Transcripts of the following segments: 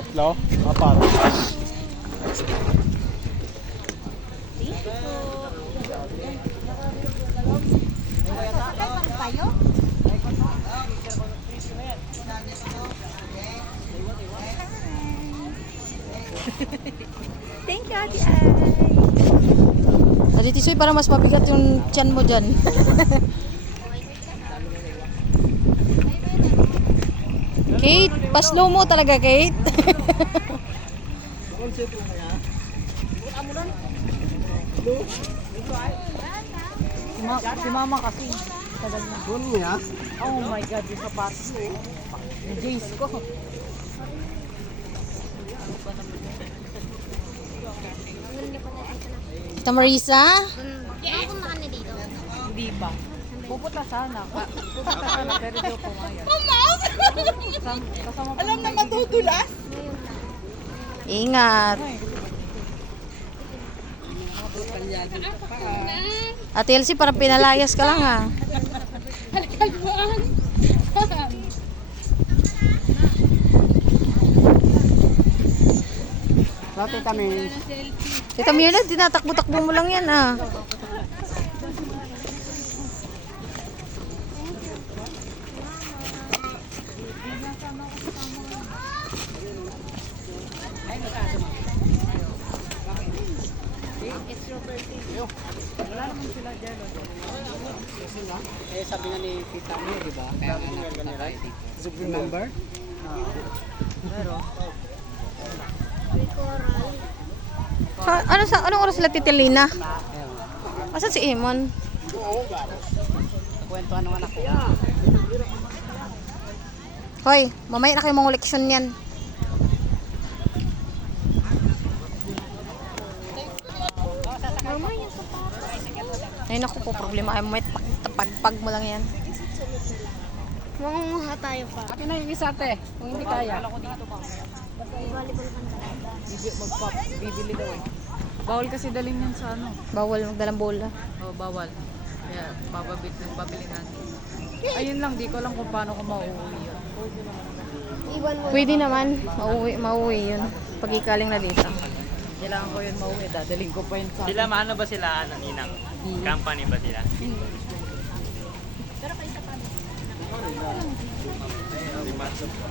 Tatlo? Apat. Thank you, Ate Ay. Ate Tisoy, parang mas mabigat yung tiyan mo dyan. Kate, pa-slow mo talaga, Kate. Si Mama kasi. Tagal na. Oh my God, yung sapatos ko. Yung jeans ko. Tita Marisa? Hindi ba? Pupunta sana. Pupunta sana pero di ako pumayag. Kasama Alam na matutulas. Ingat. Ate Elsie, parang pinalayas ka lang ha. Tita May. Tita Mirna, tinatakbo-takbo mo lang yan ah. Eh, sabi nga ni Tita May, di ba? Kaya nga nakita tayo dito. Remember? Anong oras sila titilina? Asan si Imon? Kwento ano anak ko. Hoy, mamaya na kayo mga leksyon yan. Ay naku po, problema ay mamaya pagpag mo lang yan. Mangunguha tayo pa. Akin na yung isa te, kung hindi kaya. Bibili daw eh. Bawal kasi dalhin yan sa ano. Bawal magdalang bola. Oh, bawal. Kaya babili natin. Ayun lang, di ko alam kung paano ko mauuwi yun. Pwede naman, mauwi yun. Pag ikaling na dito. Kailangan ko yun mauwi. Dadaling ko pa yun sa... Sila maano ba sila? Ano, Ninang? Company ba sila?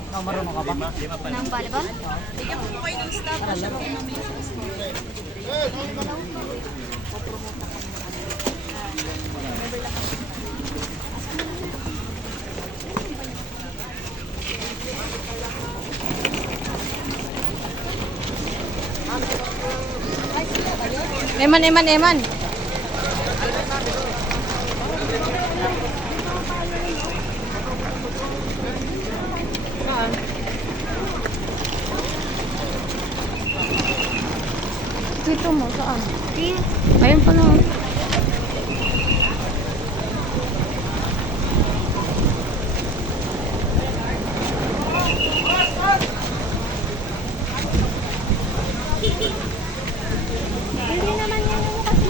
Oh, marunong ka ba? Lima pa lang. Nang volleyball? Eman. Dito mo, saan? Ayun pa lang. Hindi naman yan yung kasi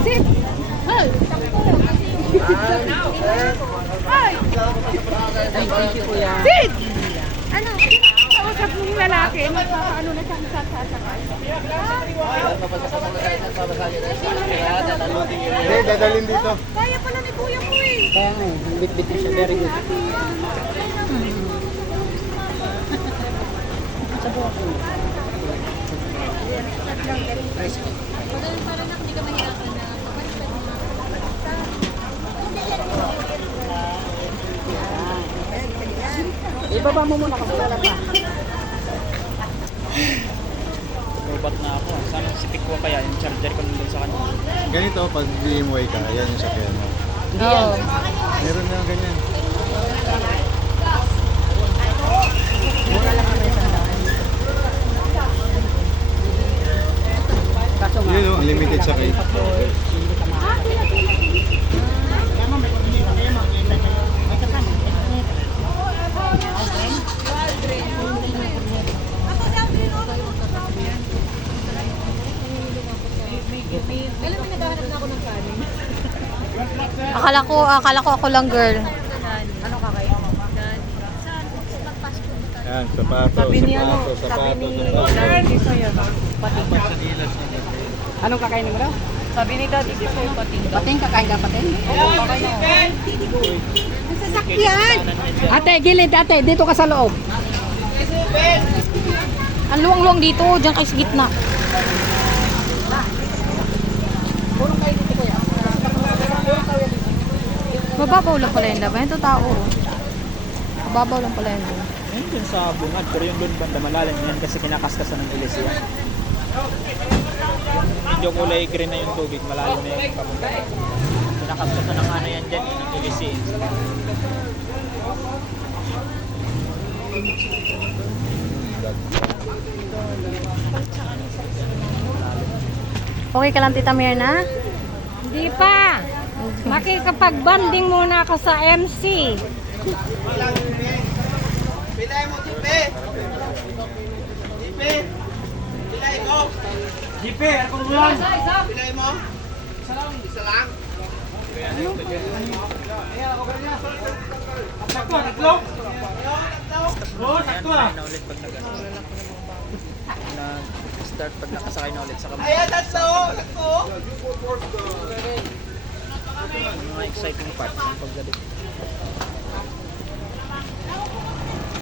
Sit! Hal! Ay! Thank you, kuya. Sit! Ano? Kausap mong lalaki, magpapaano na siya sa sasakay. Hindi, dadalhin dito. Kaya pala ni kuya mo eh. Kaya nga eh, bit-bit na siya, very good. Sa buwan ko. Ibaba mo muna kasi wala pa. Robot na ako. Sana si Tikwa kaya yung charger ko nandun sa kanya. Ganito, pag DMY ka, yan yung sakyan mo. Oo. Meron na ganyan. Mura lang naman isang daan. Kaso nga, Yun o, unlimited sa kayo. hindi ka Alam mo, naghahanap na ako ng kanin. Akala ko ako lang girl. Ano kakain mo? Yan, sapato, Sabi ni ano, sapato, sabi sapato, ni sapato. Daddy sa'yo, pating. Anong kakain mo daw? Sabi ni Daddy sa'yo, pating. Pating, kakain ka pating? Sasakyan! Ate, gilid ate, dito ka sa loob. Ang luwang-luwang dito, diyan kayo sa gitna. Mababaw lang pala yung laban. Ito tao. Mababaw lang pala yun. Yun dun sa bungad, pero yung dun banda malalim yan kasi kinakaskasan ng ilis yan. Yung kulay green na yung tubig, malalim na yung kabunda. Kinakaskasan ng ano yan dyan, ng ilis yan. Okay ka lang, Tita Mirna? Hindi pa! Makikapag-banding muna ako sa MC. Pilay mo, Jipe! Jipe! Pilay mo! Jipe, ano kung bulan? Pilay mo! Isa lang? Isa lang? Sakto, tatlo? Oo, sakto ah. Na ulit pag start pag nakasakay na ulit sa kamay. Ayan, tatlo! Tatlo! Yung mga exciting part ng pagdating.